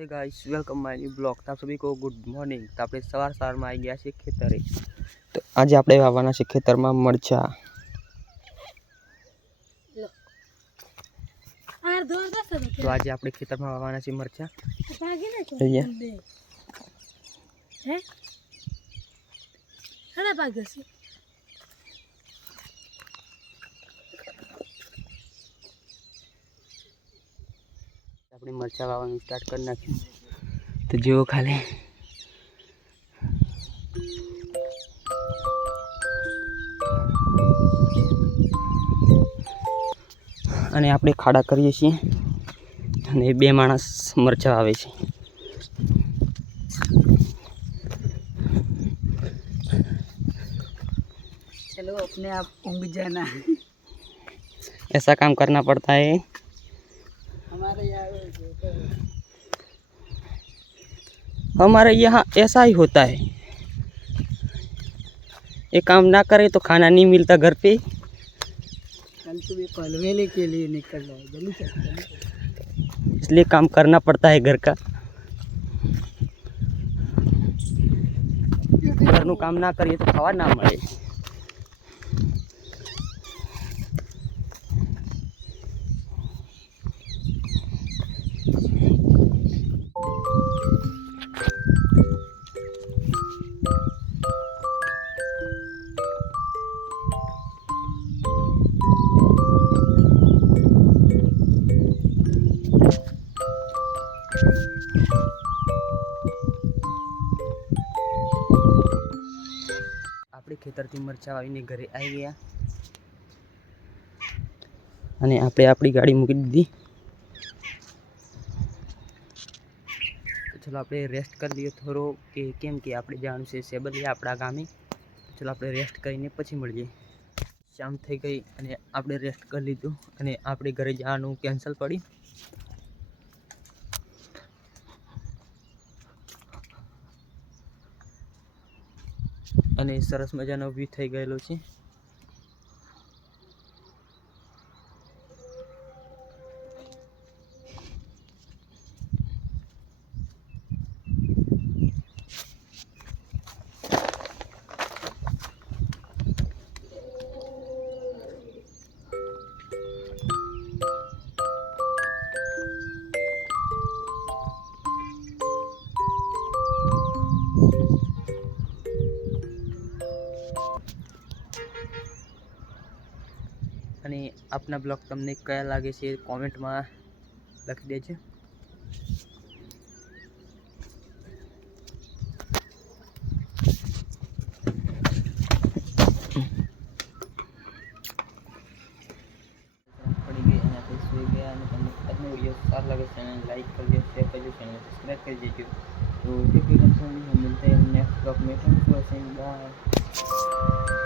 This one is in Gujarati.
Hey guys welcome my new blog. तो आप सभी को गुड मॉर्निंग। तो આપણે સવારમાં આવી ગયા છે ખેતરે। તો આજે આપણે વાવવાના છે ખેતરમાં મરચા। તો આજે આપણે ખેતરમાં વાવવાના છે મરચા। આપણે મરચા વાવવાનું સ્ટાર્ટ કરી નાખ્યું। તો જેવો ખાલી અને આપણે ખાડા કરીએ છીએ અને બે માણસ મરચા વાવે છે। चलो अपने आप ऊँग जाना। ऐसा काम करना पड़ता है। हमारे यहाँ ऐसा ही होता है। ये काम ना करे तो खाना नहीं मिलता घर पे। कल सुबह पलवेले के लिए निकल रहा है, जल्दी चल। इसलिए काम करना पड़ता है घर का। घरનું કામ ના કરીએ તો ખાવા ના મળે। આપણે ખેતરથી મરચા વાવીને ઘરે આવી ગયા અને આપણે આપણી ગાડી મૂકી દીધી। તો ચલો આપણે રેસ્ટ કરી લઈએ થોડો કે કેમ કે આપણે જવાનું છે સેબલિયા આપણા ગામે। ચલો આપણે રેસ્ટ કરીને પછી મળીએ। શામ થઈ ગઈ અને આપણે રેસ્ટ કરી લીધું અને આપણે ઘરે જવાનું કેન્સલ પડી। અને સરસ મજાનો વ્યૂ થઈ ગયેલો છે। અને આપના બ્લોગ તમને કયા લાગે છે કોમેન્ટમાં લખી દેજો। પડી ગઈ અને આપણે સૂઈ ગયા અને તમને આજનો વિડીયો સારો લાગે ચેનલ લાઈક કરજો, શેર કરજો, ચેનલ સબસ્ક્રાઈબ કરી દેજો। तो ठीक है, हम मिलते हैं नेक्स्ट ब्लॉग में। Thank you watching, bye.